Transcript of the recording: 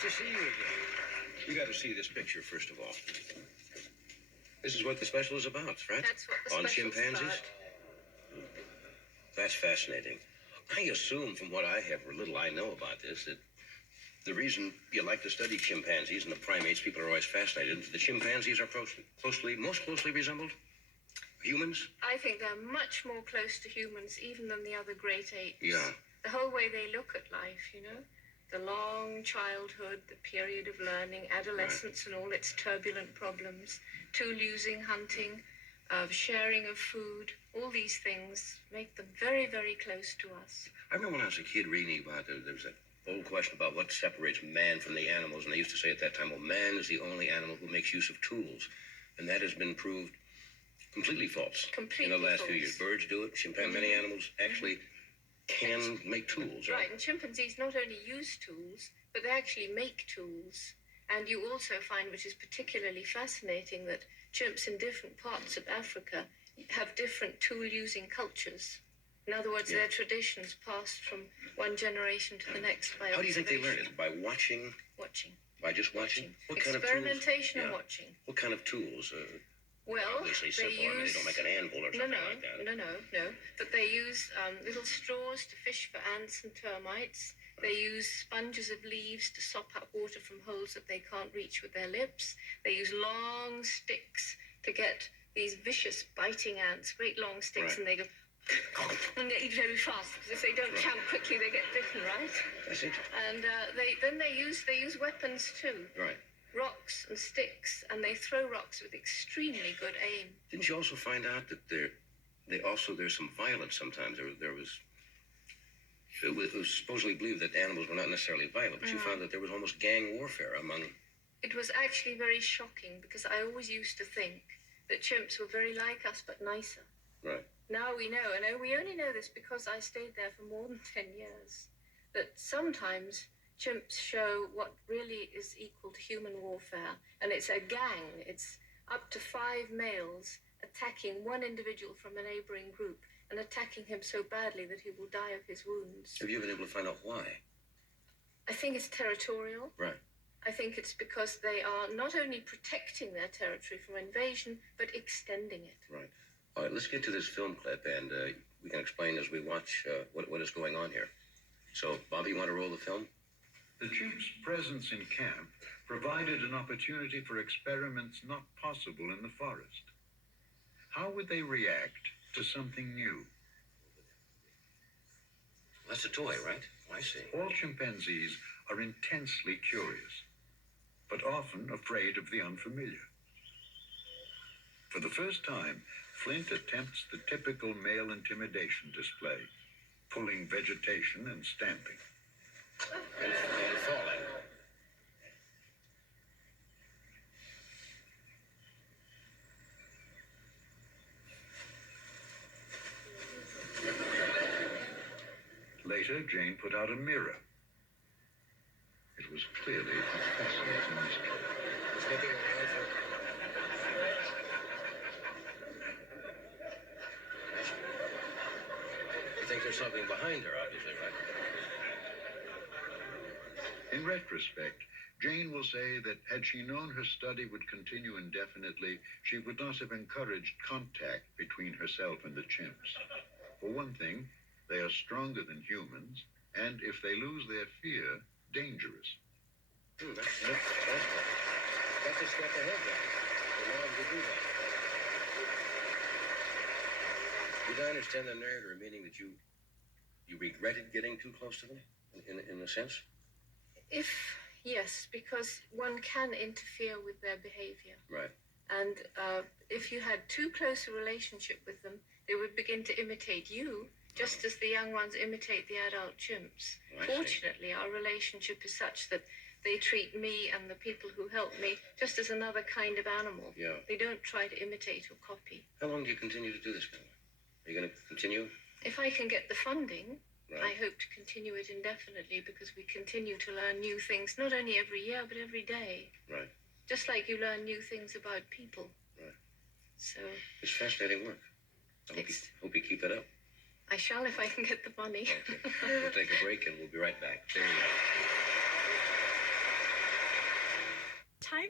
to see you again. You got to see this picture, first of all. This is what the special is about, right? That's what the On special's chimpanzees? about. That's fascinating. I assume from what I have, or little I know about this, that the reason you like to study chimpanzees and the primates, people are always fascinated, the chimpanzees are most closely resembled humans? I think they're much more close to humans even than the other great apes. Yeah. The whole way they look at life, you know? The long childhood, the period of learning, adolescence and all its turbulent problems, tool-using, hunting, sharing of food, all these things make them very, very close to us. I remember when I was a kid reading about there was that old question about what separates man from the animals, and they used to say at that time, well, man is the only animal who makes use of tools, and that has been proved completely false. Completely in the last false. few years. Birds do it, many animals actually can make tools. Right, and chimpanzees not only use tools, but they actually make tools. And you also find, which is particularly fascinating, that chimps in different parts of Africa have different tool-using cultures. In other words, their traditions passed from one generation to the next by How do you think they learn observation. it? By watching? Watching. By just watching? What kind of tools? Experimentation and watching. What kind of tools? Well, obviously they simple. I mean, they don't make an anvil or something like that. No. But they use little straws to fish for ants and termites. They use sponges of leaves to sop up water from holes that they can't reach with their lips. They use long sticks to get these vicious biting ants, great long sticks, and they go and they eat very fast because if they don't champ quickly, they get bitten, right? That's interesting. And they use weapons too. Right. Rocks and sticks, and they throw rocks with extremely good aim. Didn't you also find out that there's some violence sometimes? It was supposedly believed that animals were not necessarily violent, but you found that there was almost gang warfare among... It was actually very shocking, because I always used to think that chimps were very like us, but nicer. Right. Now we know, and we only know this because I stayed there for more than 10 years, that sometimes chimps show what really is equal to human warfare, and it's a gang. It's up to 5 males attacking one individual from a neighboring group and attacking him so badly that he will die of his wounds. Have you been able to find out why? I think it's territorial. Right. I think it's because they are not only protecting their territory from invasion, but extending it. Right. All right, let's get to this film clip, and we can explain as we watch what is going on here. So, Bobby, you want to roll the film? The chimp's presence in camp provided an opportunity for experiments not possible in the forest. How would they react to something new? That's a toy, right? I see. All chimpanzees are intensely curious, but often afraid of the unfamiliar. For the first time, Flint attempts the typical male intimidation display, pulling vegetation and stamping. And falling. Later, Jane put out a mirror. It was clearly a fascinating mystery. You think there's something behind her, obviously, right? In retrospect, Jane will say that had she known her study would continue indefinitely, she would not have encouraged contact between herself and the chimps. For one thing, they are stronger than humans, and if they lose their fear, dangerous. That's a step ahead, then. Why would you do that? Did I understand the narrator meaning that you regretted getting too close to them, in a sense? Yes, because one can interfere with their behavior. Right. And if you had too close a relationship with them, they would begin to imitate you, just as the young ones imitate the adult chimps. Fortunately, our relationship is such that they treat me and the people who help me just as another kind of animal. Yeah. They don't try to imitate or copy. How long do you continue to do this, kind of? Are you going to continue? If I can get the funding, Right. I hope to continue it indefinitely, because we continue to learn new things, not only every year, but every day. Right. Just like you learn new things about people. Right. So It's fascinating work. I hope you keep it up. I shall if I can get the money. Okay. We'll take a break and we'll be right back. There you go.